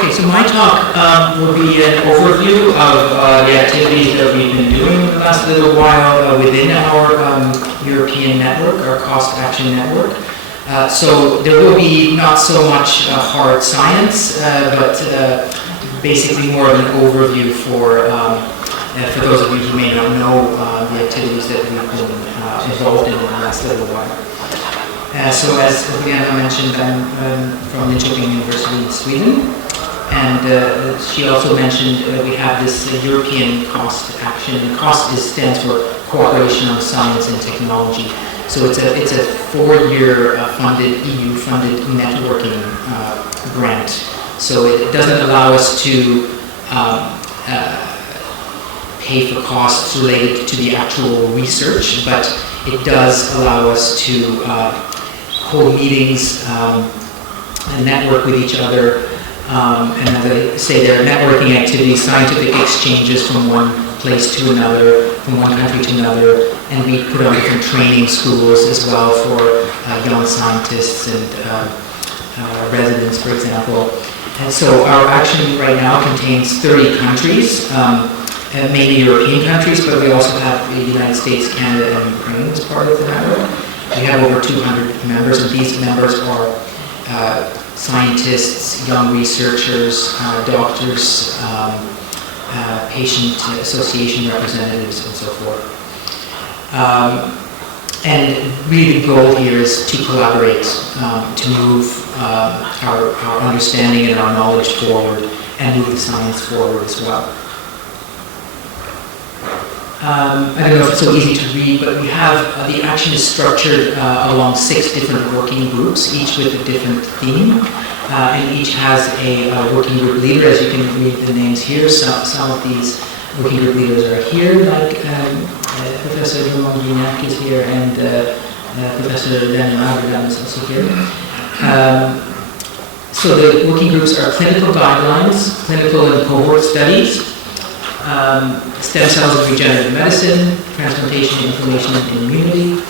Okay, so my talk will be an overview of the activities that we've been doing the last little while within our European network, our cost action network. So there will be not so much hard science, but basically more of an overview for those of you who may not know the activities that we've been involved in the last little while. So as Liana mentioned, I'm from Linköping University in Sweden. And she also mentioned we have this European cost action. COST stands for Cooperation on Science and Technology. So it's a 4-year funded, EU-funded networking grant. So it doesn't allow us to pay for costs related to the actual research, but it does allow us to hold meetings and network with each other. And as I say, there are networking activities, scientific exchanges from one place to another, from one country to another, and we put on different training schools as well for young scientists and residents, for example. And so our action right now contains 30 countries, mainly European countries, but we also have the United States, Canada, and Ukraine as part of the network. We have over 200 members, and these members are scientists, young researchers, doctors, patient association representatives, and so forth. And really the goal here is to collaborate, to move our understanding and our knowledge forward, and move the science forward as well. I don't know if it's so easy to read, but we have, the action is structured along 6 different working groups, each with a different theme, and each has a working group leader, as you can read the names here. Some of these working group leaders are here, like Professor Lagali is here, and Professor Lagali is also here. So the working groups are clinical guidelines, clinical and cohort studies, stem cells and regenerative medicine, transplantation, inflammation, and immunity,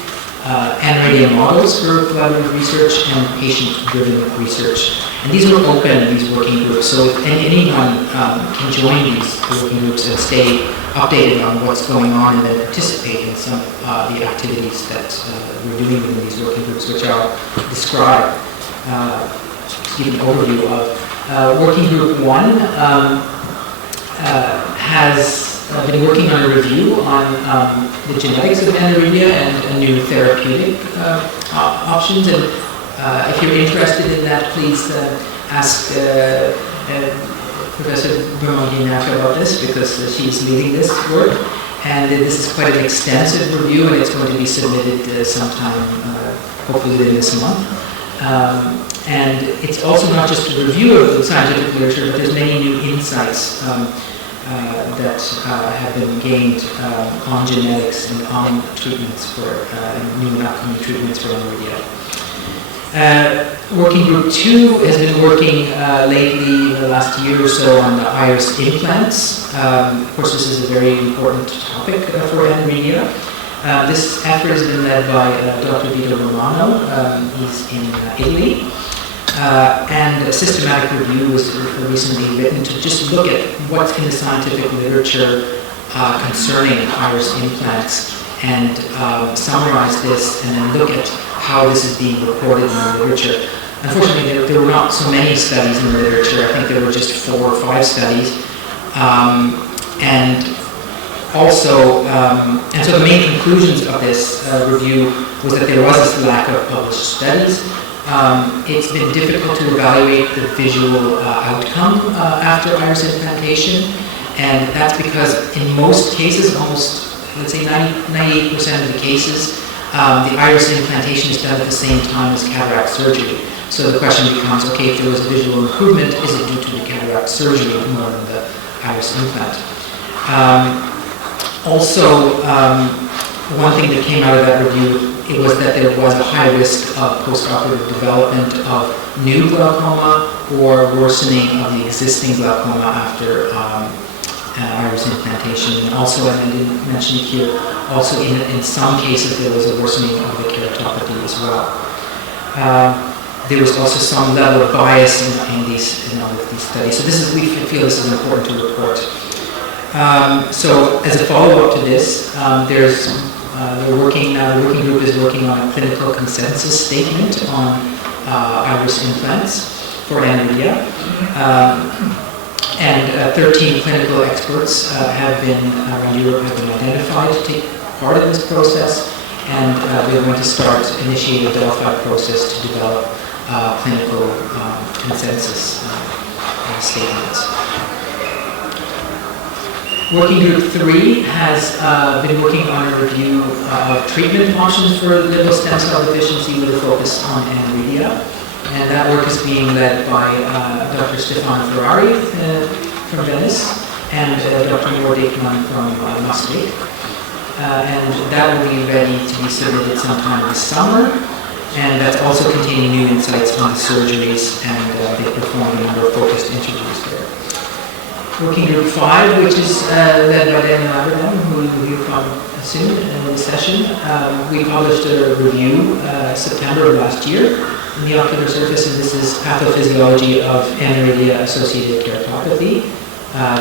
Aniridia models for collaborative research, and patient-driven research. And these are open, these working groups, so anyone can join these working groups and stay updated on what's going on and then participate in some of the activities that we're doing in these working groups, which I'll describe, give an overview of. Working group 1 has been working on a review on the genetics of Aniridia and new therapeutic options. And if you're interested in that, please ask Professor Lagali about this, because she's leading this work. And this is quite an extensive review, and it's going to be submitted sometime, hopefully within this month. And it's also not just a review of the scientific literature, but there's many new insights that have been gained on genetics and on treatments for new and upcoming treatments for Aniridia. Working group 2 has been working lately in the last year or so on the iris implants. Of course, this is a very important topic for Aniridia. This effort has been led by Dr. Vito Romano. He's in Italy. And a systematic review was recently written to just look at what's in the scientific literature concerning iris implants, and summarize this and then look at how this is being reported in the literature. Unfortunately, there were not so many studies in the literature. I think there were just 4 or 5 studies. And also, and so the main conclusions of this review was that there was this lack of published studies. It's been difficult to evaluate the visual outcome after iris implantation, and that's because in most cases, almost, let's say 98% of the cases, the iris implantation is done at the same time as cataract surgery. So the question becomes, okay, if there was a visual improvement, is it due to the cataract surgery more than the iris implant? Also, one thing that came out of that review, it was that there was a high risk of postoperative development of new glaucoma or worsening of the existing glaucoma after iris implantation. And also, and I didn't mention it here, also in some cases there was a worsening of the keratopathy as well. there was also some level of bias in all of these studies. So we feel this is important to report. So as a follow-up to this, the working group is working on a clinical consensus statement on iris implants for aniridia. And 13 clinical experts around Europe have been identified to take part in this process, and we're going to initiate a Delphi process to develop clinical consensus statements. Working Group 3 has been working on a review of treatment options for liver stem cell deficiency with a focus on aniridia. And that work is being led by Dr. Stefano Ferrari from Venice and Dr. Noor Dekman from Maastricht. And that will be ready to be submitted sometime this summer. And that's also containing new insights on the surgeries, and they performed a number of focused interviews there. Working Group 5, which is led by Daniel Aberdam, who you'll hear from soon in the session. We published a review September of last year in the Ocular Surface, and this is pathophysiology of aniridia-associated keratopathy,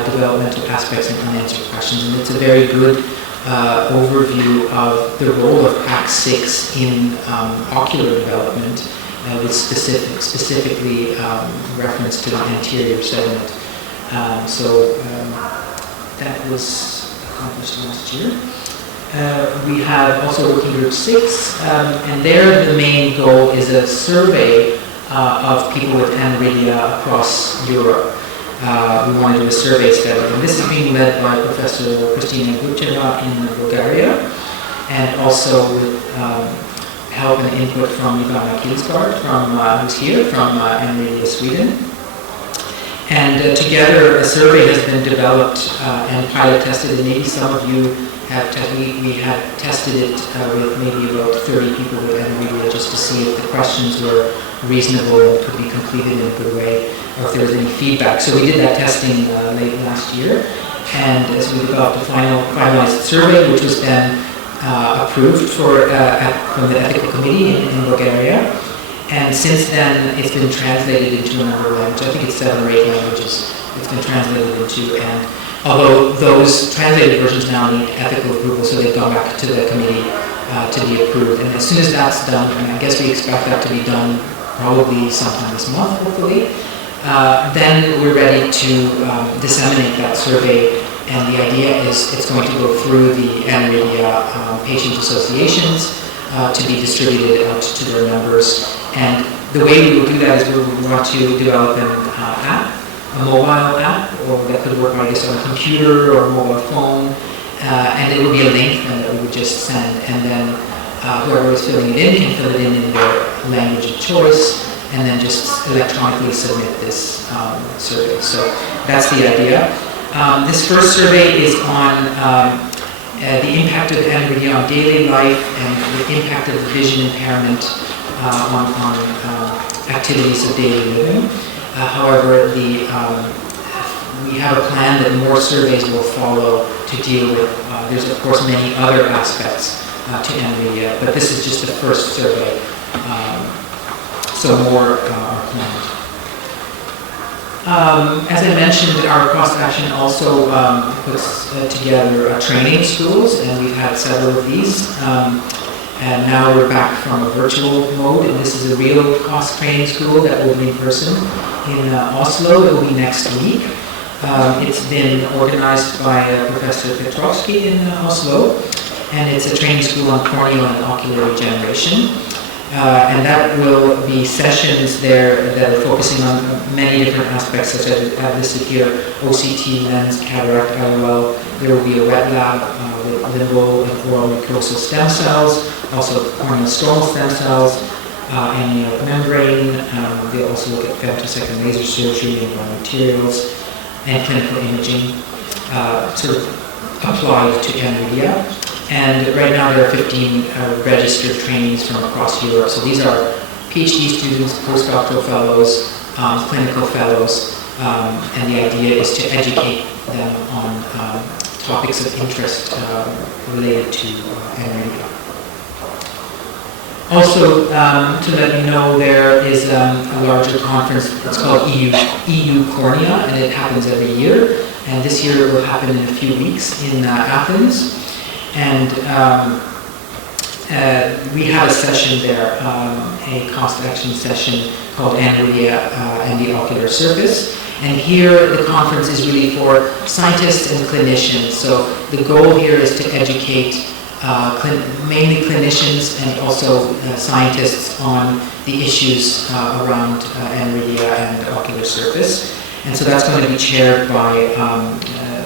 developmental aspects and unanswered questions. And it's a very good overview of the role of PAC6 in ocular development, with specifically reference to the anterior segment. That was accomplished last year. We have also Working Group 6, and there the main goal is a survey of people with aniridia across Europe. We want to do a survey study, and this is being led by Professor Kristina Gucheva in Bulgaria, and also with help and input from Ivana Kilsgaard, who's here, from Aniridia Sweden. And together a survey has been developed and pilot tested, and maybe some of you have we have tested it with maybe about 30 people with aniridia, just to see if the questions were reasonable and could be completed in a good way, or if there was any feedback. So we did that testing late last year, and as we developed a finalized survey, which was then approved from the ethical committee in Bulgaria. And since then, it's been translated into a number of languages. I think it's 7 or 8 languages it's been translated into. And although those translated versions now need ethical approval, so they've gone back to the committee to be approved. And as soon as that's done, and I guess we expect that to be done probably sometime this month, hopefully, then we're ready to disseminate that survey. And the idea is it's going to go through the aniridia patient associations to be distributed out to their members. And the way we will do that is we want to develop an app, a mobile app, or that could work, I guess, on a computer or a mobile phone, and it will be a link that we would just send, and then whoever is filling it in can fill it in their language of choice, and then just electronically submit this survey. So that's the idea. This first survey is on the impact of aniridia on daily life and the impact of vision impairment on activities of daily living. However, we have a plan that more surveys will follow to deal with. There's of course many other aspects to aniridia, but this is just the first survey. So more are planned. As I mentioned, our cost action also puts together training schools, and we've had several of these. And now we're back from a virtual mode, and this is a real cost training school that will be in person in Oslo. It will be next week. It's been organized by Professor Petrovsky in Oslo, and it's a training school on corneal and ocular regeneration. And that will be sessions there that are focusing on many different aspects, such as listed here: OCT, lens, cataract, IOL. There will be a wet lab with limbal and oral mucosal stem cells, also corneal stromal stem cells, amniotic membrane. They also look at femtosecond laser surgery and raw materials and clinical imaging, sort of applied to aniridia. And right now there are 15 registered trainees from across Europe. So these are PhD students, postdoctoral fellows, clinical fellows, and the idea is to educate them on topics of interest related to aniridia. Also, to let you know, there is a larger conference. It's called EU Cornea, and it happens every year. And this year it will happen in a few weeks in Athens. And we have a session there, a cost action session called Aniridia and the Ocular Surface. And here the conference is really for scientists and clinicians. So the goal here is to educate mainly clinicians and also scientists on the issues around aniridia and ocular surface. And so that's going to be chaired by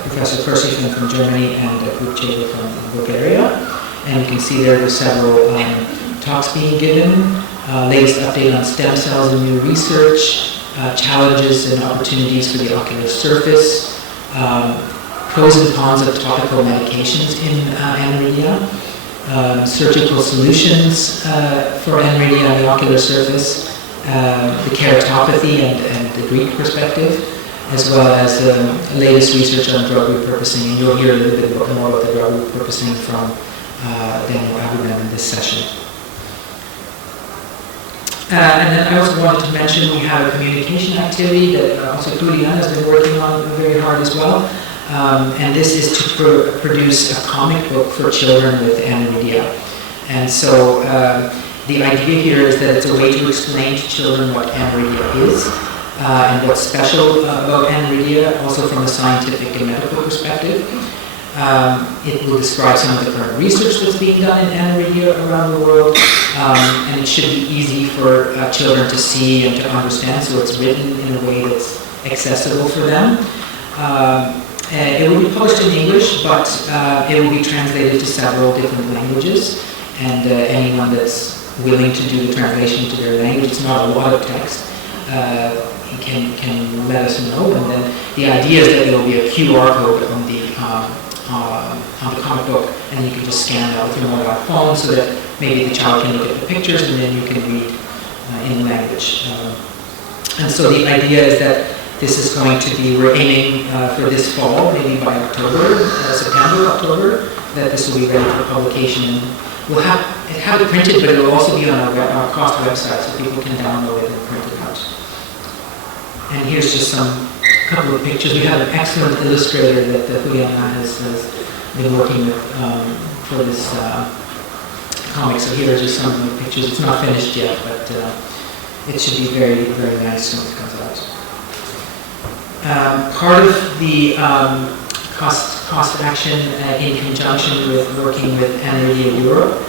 Professor Percy from Germany and Group Chair from Bulgaria. And you can see there's several talks being given, latest update on stem cells and new research, challenges and opportunities for the ocular surface, pros and cons of topical medications in aniridia, surgical solutions for aniridia and the ocular surface, the keratopathy and the Greek perspective, as well as the latest research on drug repurposing. And you'll hear a little bit more about the drug repurposing from Daniel Abraham in this session. And then I also wanted to mention we have a communication activity that also Julian has been working on very hard as well. And this is to produce a comic book for children with aniridia. And so the idea here is that it's a way to explain to children what aniridia is and what's special about aniridia, also from a scientific and medical perspective. It will describe some of the current research that's being done in aniridia around the world, and it should be easy for children to see and to understand, so it's written in a way that's accessible for them. It will be published in English, but it will be translated to several different languages, and anyone that's willing to do the translation to their language, it's not a lot of text, can let us know. And then the idea is that there will be a QR code on the comic book, and you can just scan that with your mobile phone so that maybe the child can look at the pictures and then you can read in language. And so the idea is that this is going to be, we're aiming for this fall, maybe by October, September, October, that this will be ready for publication. We'll have it printed, but it will also be on our COST website so people can download it and print it out. And here's just some couple of pictures. We have an excellent illustrator that Juliana has been working with for this comic. So here are just some of the pictures. It's not finished yet, but it should be very, very nice when it comes out. Part of the cost action in conjunction with working with Aniridia Europe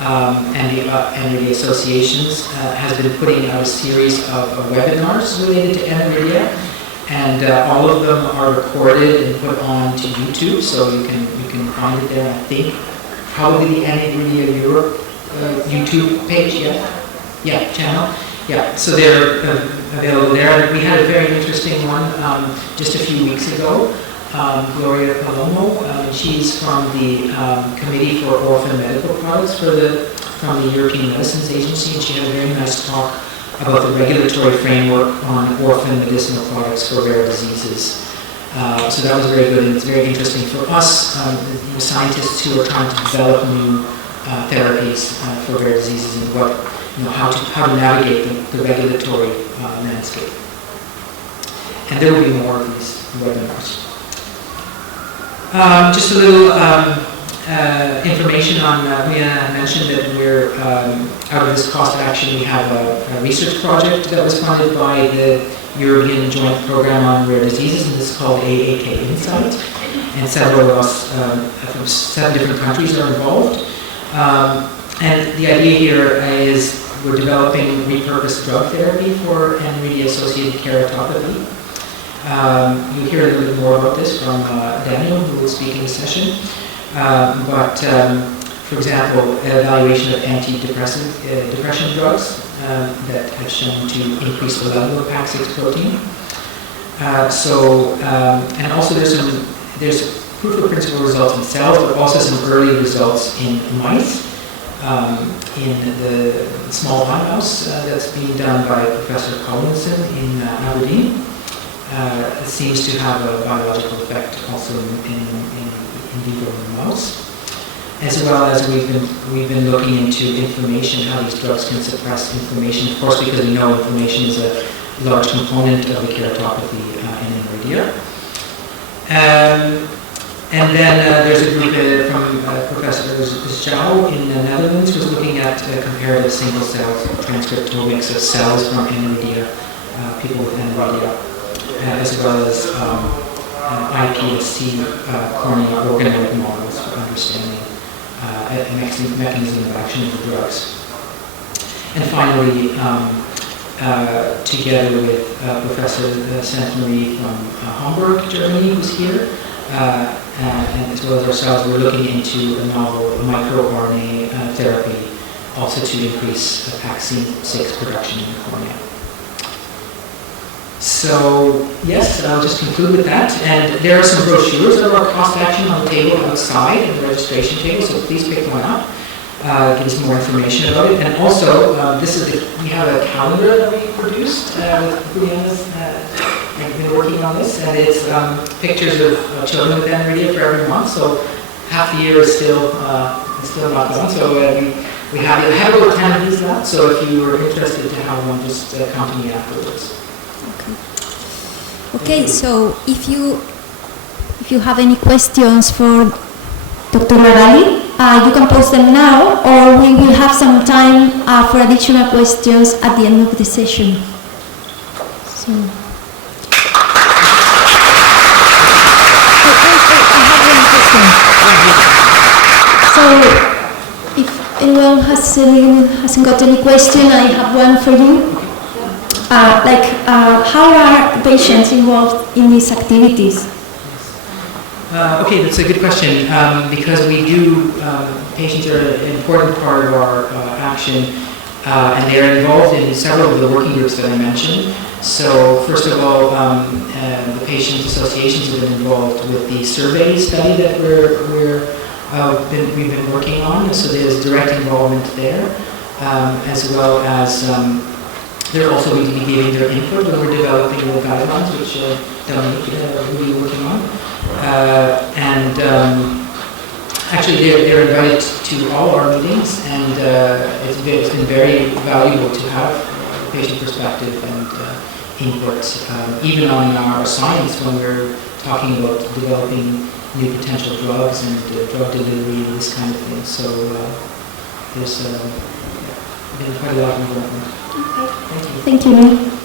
and the Aniridia associations has been putting out a series of webinars related to Aniridia. And all of them are recorded and put on to YouTube, so you can find it there. I think probably the Aniridia Europe YouTube page, channel. Yeah, so they're available there. We had a very interesting one just a few weeks ago. Gloria Palomo, she's from the Committee for Orphan Medical Products from the European Medicines Agency, and she had a very nice talk about the regulatory framework on orphan medicinal products for rare diseases. So that was very good, and it's very interesting for us, the scientists who are trying to develop new therapies for rare diseases and how to navigate the regulatory landscape. And there will be more of these webinars. Just a little information on, I mentioned that we're, out of this cost action, we have a research project that was funded by the European Joint Program on Rare Diseases, and this is called AAK Insight. And several of us from 7 different countries are involved. And the idea here is we're developing repurposed drug therapy for aniridia-associated keratopathy. You'll hear a little bit more about this from Daniel, who will speak in the session. For example, evaluation of depression drugs that have shown to increase the level of PAX6 protein. And also there's proof of principle results in cells, but also some early results in mice. In the small mouse that's being done by Professor Collinson in Aberdeen. It seems to have a biological effect also in vivo in the mouse. as well as we've been looking into inflammation, how these drugs can suppress inflammation, of course, because we know inflammation is a large component of the keratopathy in Aniridia. And then there's a group from Professor Zhao in the Netherlands who's looking at comparative single-cell transcriptomics of cells from Aniridia, people with Aniridia, as well as iPSC cornea organoid models for understanding the mechanism of action of the drugs. And finally, together with Professor Saint-Marie from Hamburg, Germany, who's here, and as well as ourselves, we're looking into a novel microRNA therapy, also to increase PAX6 production in the cornea. So, yes, I'll just conclude with that. And there are some brochures of our cost action on the table outside in the registration table, so please pick one up. Give us more information about it. And also, we have a calendar that we produced with Juliana's been working on this, and it's pictures of children with Aniridia for every month. So half the year is still not done. So we have over 10 of these now. So if you are interested to have one, just come to me afterwards. Okay. So if you have any questions for Dr. Lagali, you can post them now, or we will have some time for additional questions at the end of the session. So. So, if anyone hasn't got any question, I have one for you. How are patients involved in these activities? Okay, that's a good question, because we do, patients are an important part of our action, and they are involved in several of the working groups that I mentioned. So, first of all, the patient associations have been involved with the survey study that we've been working on, and so there's direct involvement there, as well as they're also going to be giving their input when we're developing the guidelines, which Dominique will be working on. Actually, they're invited to all our meetings, and it's been very valuable to have patient perspective and input, even on our science when we're talking about developing new potential drugs and drug delivery and this kind of thing. So there's been quite a lot of involvement. Okay. Thank you.